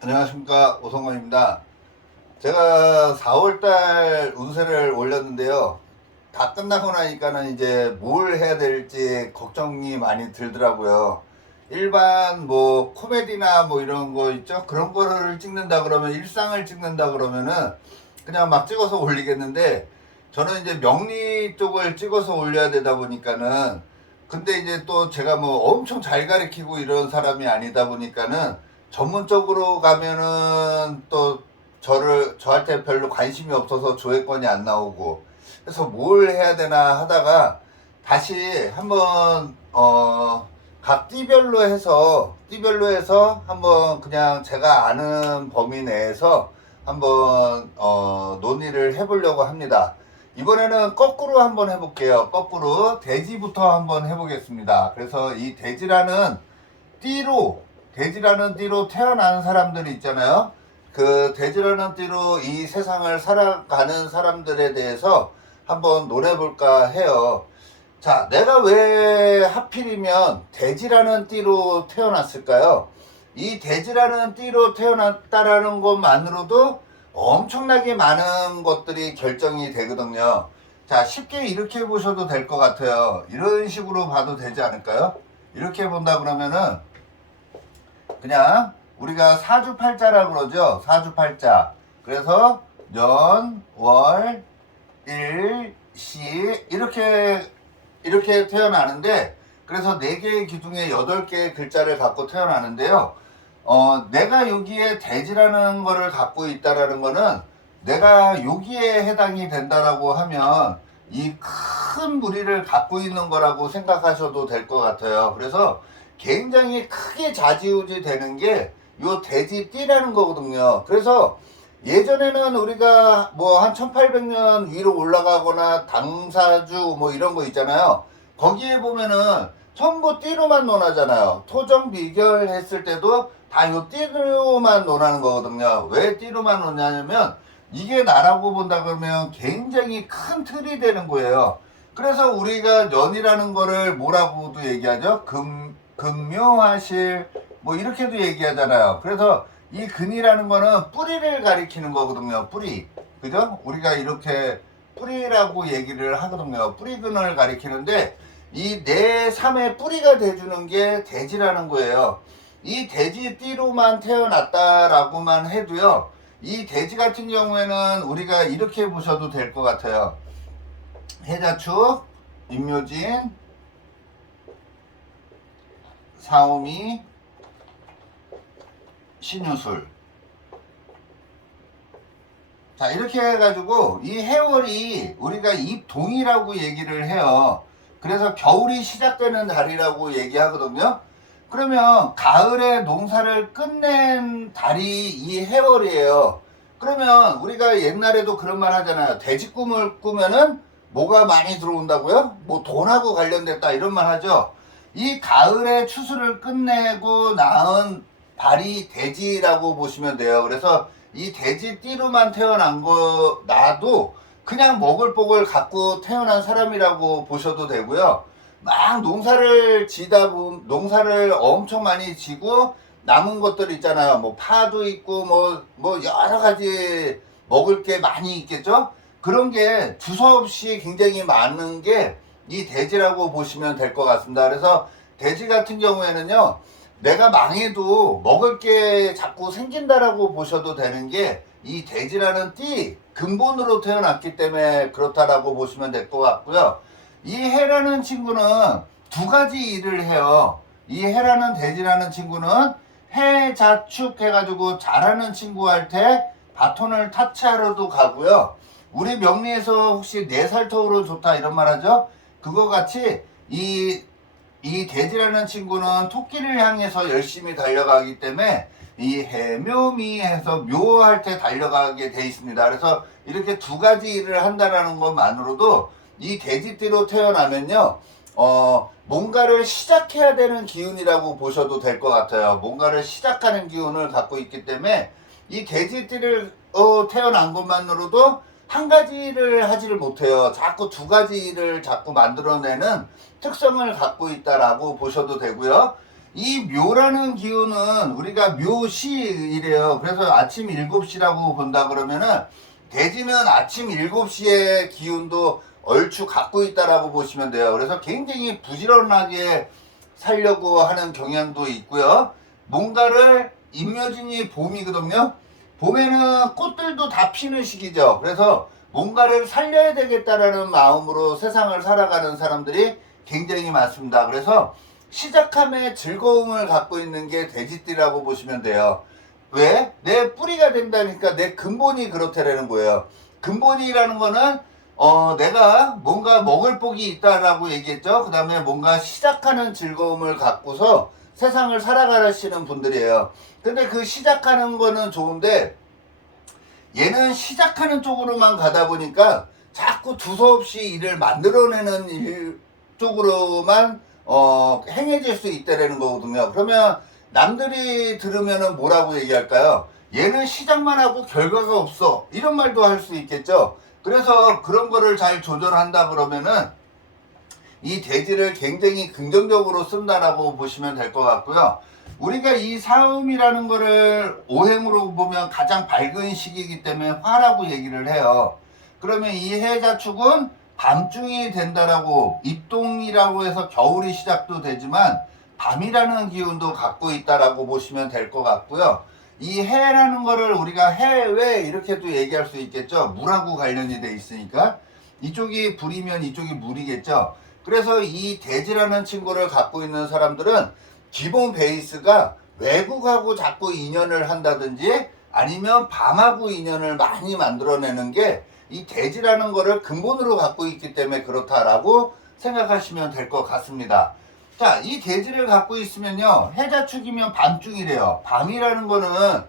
안녕하십니까, 오성건입니다. 제가 4월달 운세를 올렸는데요. 다 끝나고 나니까는 이제 뭘 해야 될지 걱정이 많이 들더라고요. 일반 뭐 코미디나 뭐 이런 거 있죠? 그런 거를 찍는다 그러면, 일상을 찍는다 그러면은 그냥 막 찍어서 올리겠는데, 저는 이제 명리 쪽을 찍어서 올려야 되다 보니까는, 근데 이제 또 제가 뭐 엄청 잘 가르치고 이런 사람이 아니다 보니까는 전문적으로 가면은 또 저한테 별로 관심이 없어서 조회권이 안 나오고, 그래서 뭘 해야 되나 하다가 다시 한번 각 띠별로 해서 한번 그냥 제가 아는 범위 내에서 한번 논의를 해보려고 합니다. 이번에는 거꾸로 한번 해볼게요. 거꾸로 돼지부터 한번 해보겠습니다. 그래서 이 돼지라는 띠로 태어나는 사람들이 있잖아요. 그 돼지라는 띠로 이 세상을 살아가는 사람들에 대해서 한번 논해볼까 해요. 자, 내가 왜 하필이면 돼지라는 띠로 태어났을까요? 이 돼지라는 띠로 태어났다라는 것만으로도 엄청나게 많은 것들이 결정이 되거든요. 자, 쉽게 이렇게 보셔도 될 것 같아요. 이런 식으로 봐도 되지 않을까요? 이렇게 본다 그러면은 그냥 우리가 사주팔자라 그러죠. 사주팔자. 그래서 년, 월, 일, 시 이렇게 태어나는데, 그래서 4개의 기둥에 8개의 글자를 갖고 태어나는데요. 내가 여기에 돼지라는 거를 갖고 있다라는 거는 내가 여기에 해당이 된다라고 하면 이 큰 무리를 갖고 있는 거라고 생각하셔도 될 것 같아요. 그래서 굉장히 크게 좌지우지 되는 게 요 돼지띠라는 거거든요. 그래서 예전에는 우리가 뭐 한 1800년 위로 올라가거나 당사주 뭐 이런 거 있잖아요. 거기에 보면은 전부 띠로만 논하잖아요. 토정 비결 했을 때도 다 요 띠로만 논하는 거거든요. 왜 띠로만 논냐면 이게 나라고 본다 그러면 굉장히 큰 틀이 되는 거예요. 그래서 우리가 년이라는 거를 뭐라고도 얘기하죠? 금묘화실 뭐 이렇게도 얘기하잖아요. 그래서 이 근이라는 거는 뿌리를 가리키는 거거든요. 뿌리. 그죠? 우리가 이렇게 뿌리라고 얘기를 하거든요. 뿌리근을 가리키는데 이 내 삶의 뿌리가 돼주는 게 돼지라는 거예요. 이 돼지띠로만 태어났다라고만 해도요. 이 돼지 같은 경우에는 우리가 이렇게 보셔도 될 것 같아요. 해자축, 임묘진, 사오미, 신유술. 자, 이렇게 해가지고 이 해월이 우리가 입동이라고 얘기를 해요. 그래서 겨울이 시작되는 달이라고 얘기하거든요. 그러면 가을에 농사를 끝낸 달이 이 해월이에요. 그러면 우리가 옛날에도 그런 말 하잖아요. 돼지 꿈을 꾸면은 뭐가 많이 들어온다고요? 뭐 돈하고 관련됐다 이런 말 하죠. 이 가을에 추수를 끝내고 낳은 발이 돼지라고 보시면 돼요. 그래서 이 돼지띠로만 태어난 거 나도 그냥 먹을 복을 갖고 태어난 사람이라고 보셔도 되고요. 막 농사를 엄청 많이 지고 남은 것들 있잖아요. 뭐 파도 있고 뭐 여러 가지 먹을 게 많이 있겠죠. 그런 게 두서없이 굉장히 많은 게 이 돼지라고 보시면 될 것 같습니다. 그래서 돼지 같은 경우에는요, 내가 망해도 먹을 게 자꾸 생긴다라고 보셔도 되는 게 이 돼지라는 띠 근본으로 태어났기 때문에 그렇다라고 보시면 될 것 같고요. 이 해라는 친구는 2가지 일을 해요. 이 해라는 돼지라는 친구는 해자축 해가지고 잘하는 친구 할 때 바톤을 타치하러도 가고요. 우리 명리에서 혹시 4살 터울은 좋다 이런 말 하죠? 그거 같이 이 돼지라는 친구는 토끼를 향해서 열심히 달려가기 때문에 이 해묘미 해서 묘할 때 달려가게 돼 있습니다. 그래서 이렇게 2가지 일을 한다라는 것만으로도 이 돼지띠로 태어나면요, 뭔가를 시작해야 되는 기운이라고 보셔도 될 것 같아요. 뭔가를 시작하는 기운을 갖고 있기 때문에 이 돼지띠를 태어난 것만으로도 한 가지를 하지를 못해요. 자꾸 2가지 일을 자꾸 만들어내는 특성을 갖고 있다라고 보셔도 되고요. 이 묘라는 기운은 우리가 묘시이래요. 그래서 아침 7시라고 본다 그러면은 돼지는 아침 7시의 기운도 얼추 갖고 있다라고 보시면 돼요. 그래서 굉장히 부지런하게 살려고 하는 경향도 있고요. 뭔가를 임묘진이 봄이거든요. 봄에는 꽃들도 다 피는 시기죠. 그래서 뭔가를 살려야 되겠다라는 마음으로 세상을 살아가는 사람들이 굉장히 많습니다. 그래서 시작함에 즐거움을 갖고 있는 게 돼지띠라고 보시면 돼요. 왜? 내 뿌리가 된다니까 내 근본이 그렇다라는 거예요. 근본이라는 거는 내가 뭔가 먹을 복이 있다라고 얘기했죠. 그 다음에 뭔가 시작하는 즐거움을 갖고서 세상을 살아가시는 분들이에요. 근데 그 시작하는 거는 좋은데 얘는 시작하는 쪽으로만 가다 보니까 자꾸 두서없이 일을 만들어내는 일 쪽으로만 행해질 수 있다라는 거거든요. 그러면 남들이 들으면은 뭐라고 얘기할까요? 얘는 시작만 하고 결과가 없어, 이런 말도 할 수 있겠죠. 그래서 그런 거를 잘 조절한다 그러면은 이 돼지를 굉장히 긍정적으로 쓴다라고 보시면 될 것 같고요. 우리가 이 사음이라는 거를 오행으로 보면 가장 밝은 시기이기 때문에 화라고 얘기를 해요. 그러면 이 해자축은 밤중이 된다라고, 입동이라고 해서 겨울이 시작도 되지만 밤이라는 기운도 갖고 있다라고 보시면 될 것 같고요. 이 해라는 거를 우리가 해외 이렇게도 얘기할 수 있겠죠. 물하고 관련이 돼 있으니까 이쪽이 불이면 이쪽이 물이겠죠. 그래서 이 돼지라는 친구를 갖고 있는 사람들은 기본 베이스가 외국하고 자꾸 인연을 한다든지 아니면 밤하고 인연을 많이 만들어내는 게 이 돼지라는 거를 근본으로 갖고 있기 때문에 그렇다라고 생각하시면 될 것 같습니다. 자, 이 돼지를 갖고 있으면요, 해자축이면 밤중이래요. 밤이라는 거는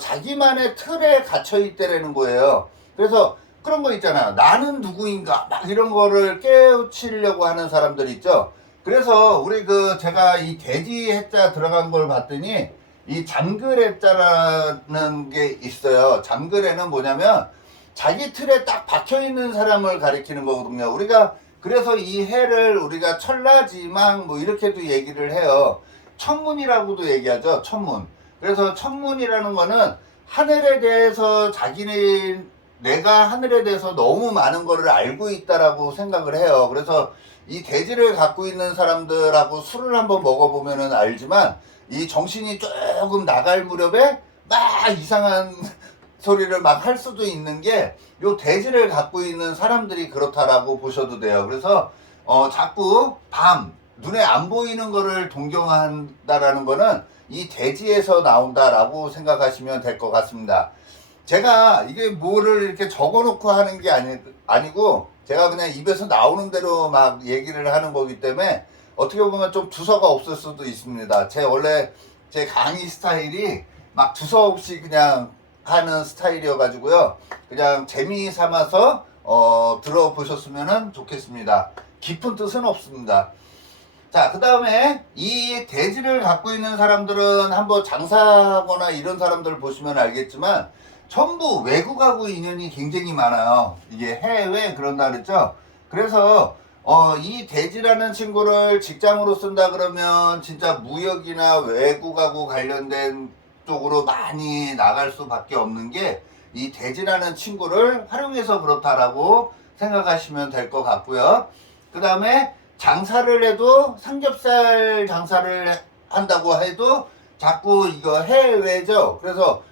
자기만의 틀에 갇혀 있다라는 거예요. 그래서 그런 거 있잖아요. 나는 누구인가 막 이런 거를 깨우치려고 하는 사람들 있죠. 그래서 우리 제가 이 돼지 해자 들어간 걸 봤더니 이 잠글해자라는 게 있어요. 잠글해는 뭐냐면 자기 틀에 딱 박혀 있는 사람을 가리키는 거거든요. 우리가 그래서 이 해를 우리가 천라지망 뭐 이렇게도 얘기를 해요. 천문이라고도 얘기하죠. 천문. 그래서 천문이라는 거는 하늘에 대해서 내가 하늘에 대해서 너무 많은 거를 알고 있다라고 생각을 해요. 그래서 이 돼지를 갖고 있는 사람들하고 술을 한번 먹어보면은 알지만 이 정신이 조금 나갈 무렵에 막 이상한 소리를 막 할 수도 있는 게 요 돼지를 갖고 있는 사람들이 그렇다라고 보셔도 돼요. 그래서 자꾸 밤 눈에 안 보이는 거를 동경한다라는 거는 이 돼지에서 나온다라고 생각하시면 될 것 같습니다. 제가 이게 뭐를 이렇게 적어놓고 하는 게 아니고 제가 그냥 입에서 나오는 대로 막 얘기를 하는 거기 때문에 어떻게 보면 좀 두서가 없을 수도 있습니다. 원래 제 강의 스타일이 막 두서 없이 그냥 하는 스타일이어가지고요. 그냥 재미 삼아서 들어보셨으면 좋겠습니다. 깊은 뜻은 없습니다. 자, 그 다음에 이 돼지를 갖고 있는 사람들은 한번 장사하거나 이런 사람들 보시면 알겠지만 전부 외국하고 인연이 굉장히 많아요. 이게 해외 그런다 그랬죠. 그래서 이 돼지라는 친구를 직장으로 쓴다 그러면 진짜 무역이나 외국하고 관련된 쪽으로 많이 나갈 수밖에 없는 게 이 돼지라는 친구를 활용해서 그렇다라고 생각하시면 될 것 같고요. 그 다음에 장사를 해도 삼겹살 장사를 한다고 해도 자꾸 이거 해외죠. 그래서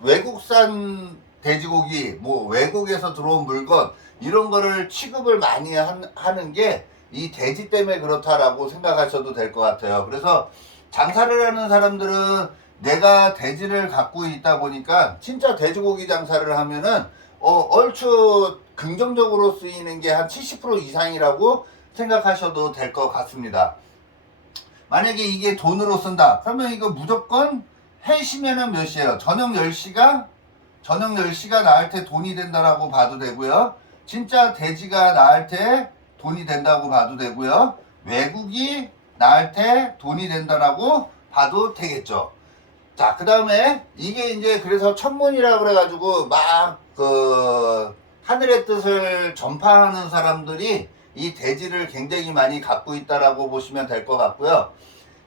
외국산 돼지고기, 뭐 외국에서 들어온 물건 이런 거를 취급을 많이 하는 게 이 돼지 때문에 그렇다라고 생각하셔도 될 것 같아요. 그래서 장사를 하는 사람들은 내가 돼지를 갖고 있다 보니까 진짜 돼지고기 장사를 하면은 얼추 긍정적으로 쓰이는 게 한 70% 이상이라고 생각하셔도 될 것 같습니다. 만약에 이게 돈으로 쓴다 그러면 이거 무조건 해시면은 몇 시에요? 저녁 10시가 나을 때 돈이 된다라고 봐도 되고요. 진짜 돼지가 나을 때 돈이 된다고 봐도 되고요. 외국이 나을 때 돈이 된다라고 봐도 되겠죠. 자, 그 다음에 이게 이제 그래서 천문이라 그래가지고 막 하늘의 뜻을 전파하는 사람들이 이 대지를 굉장히 많이 갖고 있다라고 보시면 될 것 같고요.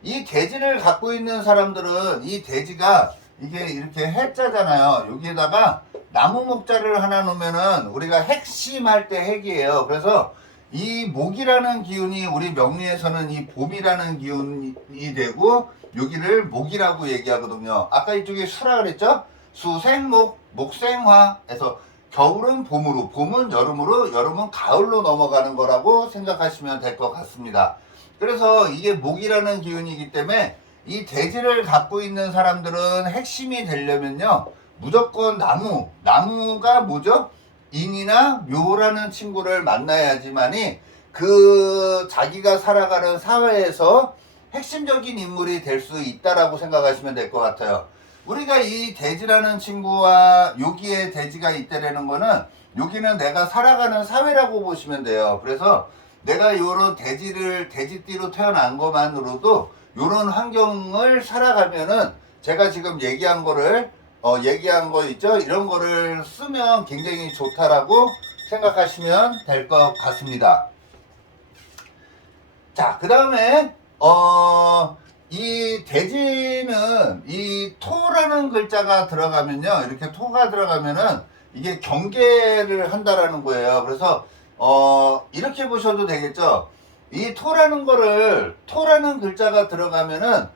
이 대지를 갖고 있는 사람들은 이 대지가 이게 이렇게 해자잖아요. 여기에다가 나무 목자를 하나 놓으면은 우리가 핵심할 때 핵이에요. 그래서 이 목이라는 기운이 우리 명리에서는 이 봄이라는 기운이 되고 여기를 목이라고 얘기하거든요. 아까 이쪽에 수라 그랬죠? 수생목, 목생화에서 겨울은 봄으로, 봄은 여름으로, 여름은 가을로 넘어가는 거라고 생각하시면 될 것 같습니다. 그래서 이게 목이라는 기운이기 때문에 이 대지를 갖고 있는 사람들은 핵심이 되려면요, 무조건 나무가 뭐죠? 인이나 묘라는 친구를 만나야지만이 그 자기가 살아가는 사회에서 핵심적인 인물이 될 수 있다라고 생각하시면 될 것 같아요. 우리가 이 대지라는 친구와 여기에 대지가 있다라는 거는 여기는 내가 살아가는 사회라고 보시면 돼요. 그래서 내가 요런 대지띠로 태어난 것만으로도 요런 환경을 살아가면은 제가 지금 얘기한 거를 얘기한 거 있죠? 이런 거를 쓰면 굉장히 좋다라고 생각하시면 될 것 같습니다. 자, 그 다음에 이 대지는 이 토라는 글자가 들어가면요, 이렇게 토가 들어가면은 이게 경계를 한다라는 거예요. 그래서 이렇게 보셔도 되겠죠. 이 토라는 글자가 들어가면은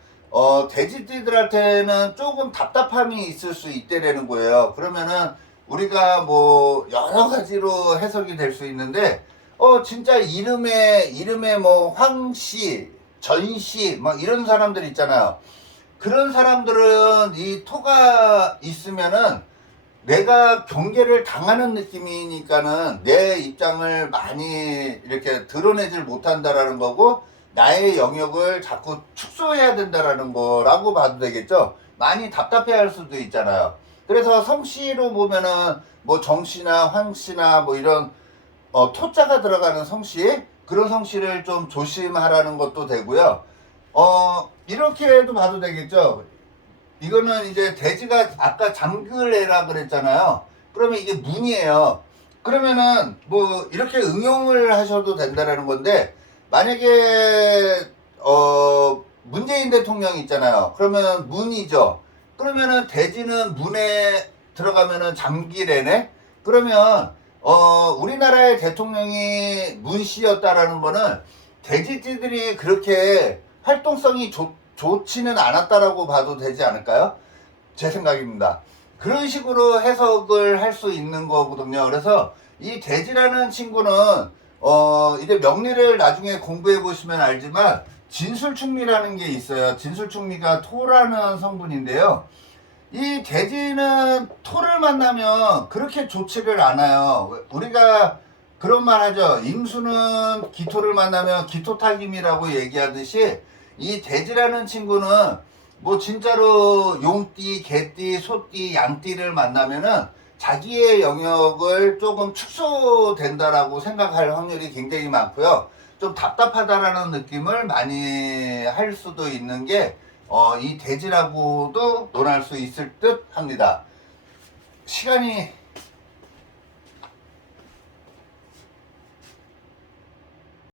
돼지띠들한테는 조금 답답함이 있을 수 있다라는 거예요. 그러면은 우리가 뭐 여러 가지로 해석이 될 수 있는데 진짜 이름에 뭐 황씨, 전씨 막 이런 사람들 있잖아요. 그런 사람들은 이 토가 있으면은 내가 경계를 당하는 느낌이니까는 내 입장을 많이 이렇게 드러내질 못한다라는 거고, 나의 영역을 자꾸 축소해야 된다라는 거라고 봐도 되겠죠. 많이 답답해 할 수도 있잖아요. 그래서 성씨로 보면은 뭐 정씨나 황씨나 뭐 이런 토자가 들어가는 성씨, 그런 성씨를 좀 조심하라는 것도 되고요. 이렇게도 봐도 되겠죠. 이거는 이제 돼지가 아까 잠글애라 그랬잖아요. 그러면 이게 문이에요. 그러면은 뭐 이렇게 응용을 하셔도 된다라는 건데, 만약에 문재인 대통령이 있잖아요. 그러면 문이죠. 그러면은 돼지는 문에 들어가면은 잠기래네. 그러면 우리나라의 대통령이 문씨였다라는 거는 돼지띠들이 그렇게 활동성이 좋지는 않았다라고 봐도 되지 않을까요? 제 생각입니다. 그런 식으로 해석을 할 수 있는 거거든요. 그래서 이 돼지라는 친구는 이제 명리를 나중에 공부해 보시면 알지만 진술충미라는 게 있어요. 진술충미가 토라는 성분인데요. 이 돼지는 토를 만나면 그렇게 좋지를 않아요. 우리가 그런 말 하죠. 임수는 기토를 만나면 기토타김이라고 얘기하듯이 이 돼지라는 친구는 뭐 진짜로 용띠, 개띠, 소띠, 양띠를 만나면은 자기의 영역을 조금 축소된다라고 생각할 확률이 굉장히 많고요. 좀 답답하다라는 느낌을 많이 할 수도 있는 게 이 돼지라고도 논할 수 있을 듯 합니다. 시간이